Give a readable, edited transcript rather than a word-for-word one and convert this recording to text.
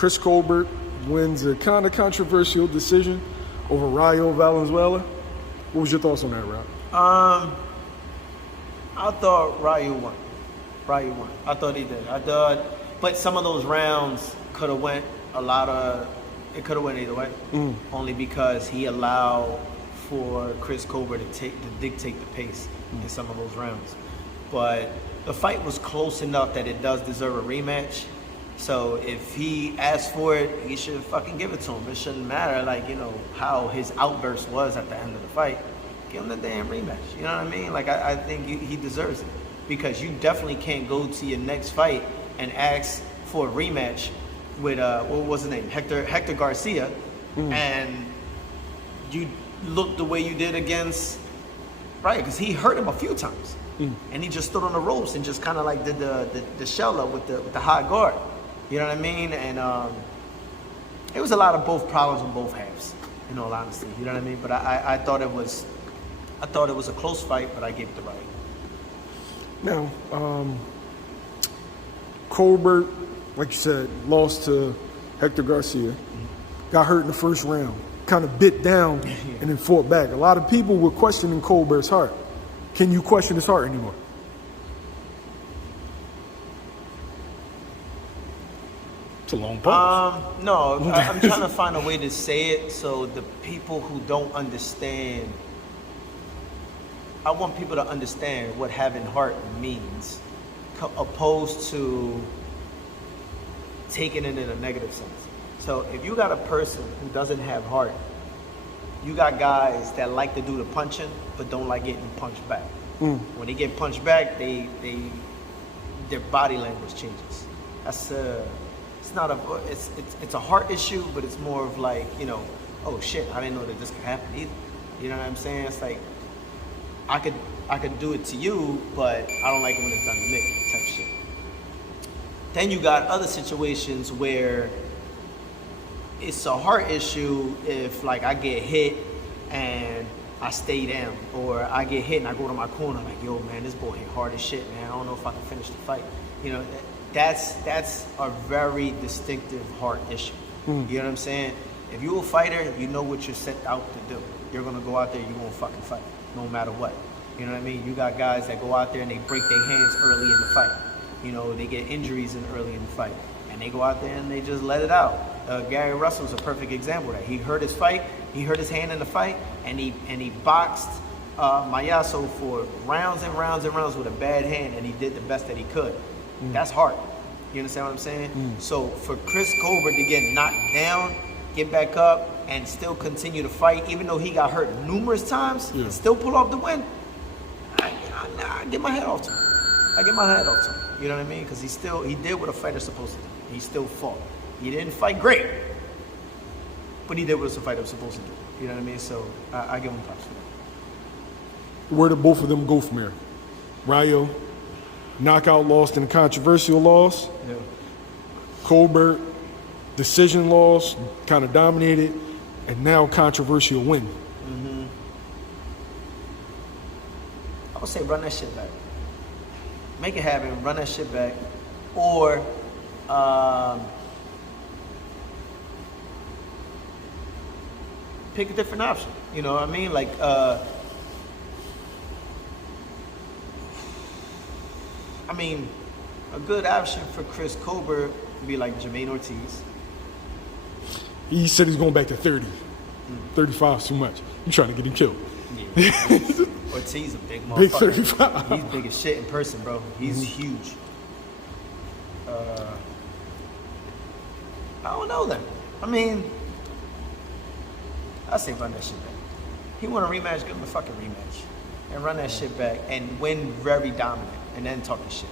Chris Colbert wins a kind of controversial decision over Rayo Valenzuela. What was your thoughts on that, Rob? I thought Rayo won. I thought he did. But some of those rounds could have went it could have went either way. Only because he allowed for Chris Colbert to dictate the pace in some of those rounds. But the fight was close enough that it does deserve a rematch. So if he asked for it, he should fucking give it to him. It shouldn't matter, like, you know, how his outburst was at the end of the fight. Give him the damn rematch. You know what I mean? Like, I think he deserves it. Because you definitely can't go to your next fight and ask for a rematch with, what was his name? Hector Garcia. And you look the way you did against Rayo, because he hurt him a few times. And he just stood on the ropes and just kind of like did the shell up with the high guard. You know what I mean? And it was a lot of both problems on both halves, in all honesty. You know what I mean? But I thought it was a close fight, but I gave it to Rayo. Now, Colbert, like you said, lost to Hector Garcia. Got hurt in the first round. Kind of bit down and then fought back. A lot of people were questioning Colbert's heart. Can you question his heart anymore? It's a long pause. No, I'm trying to find a way to say it so the people who don't understand, I want people to understand what having heart means, opposed to taking it in a negative sense. So if you got a person who doesn't have heart, you got guys that like to do the punching but don't like getting punched back. When they get punched back, their body language changes. That's it's a heart issue, but it's more of like, you know, oh shit, I didn't know that this could happen either. You know what I'm saying? It's like I could do it to you, but I don't like it when it's done to me, type shit. Then you got other situations where it's a heart issue if, like, I get hit and I stay down, or I get hit and I go to my corner like, yo, man, this boy hit hard as shit, man. I don't know if I can finish the fight. You know, that's a very distinctive heart issue. You know what I'm saying? If you're a fighter, you know what you're set out to do. You're gonna go out there, you're gonna fucking fight, no matter what. You know what I mean? You got guys that go out there and they break their hands early in the fight. You know, they get injuries early in the fight, and they go out there and they just let it out. Gary Russell's a perfect example of that. He hurt his hand in the fight, and he boxed Mayaso for rounds and rounds and rounds with a bad hand, and he did the best that he could. That's hard. You understand what I'm saying? So for Chris Colbert to get knocked down, get back up, and still continue to fight, even though he got hurt numerous times, and still pull off the win, I get my head off to him. You know what I mean? Because he did what a fighter's supposed to do. He still fought. He didn't fight great, but he did what a fighter was supposed to do. You know what I mean? So I give him props for that. Where did both of them go from here? Rayo, knockout loss and a controversial loss. Yeah. Colbert, decision loss, kind of dominated, and now controversial win. I would say run that shit back. Make it happen, run that shit back. Or pick a different option. You know what I mean? Like, a good option for Chris Colbert would be like Jermaine Ortiz. He said he's going back to 30. 35 is too much. You trying to get him killed. Yeah. Ortiz a big motherfucker. Big 35. He's big as shit in person, bro. He's huge. I don't know then. I say run that shit back. He want a rematch, give him a fucking rematch. And run that shit back and win very dominant. And then talk your shit.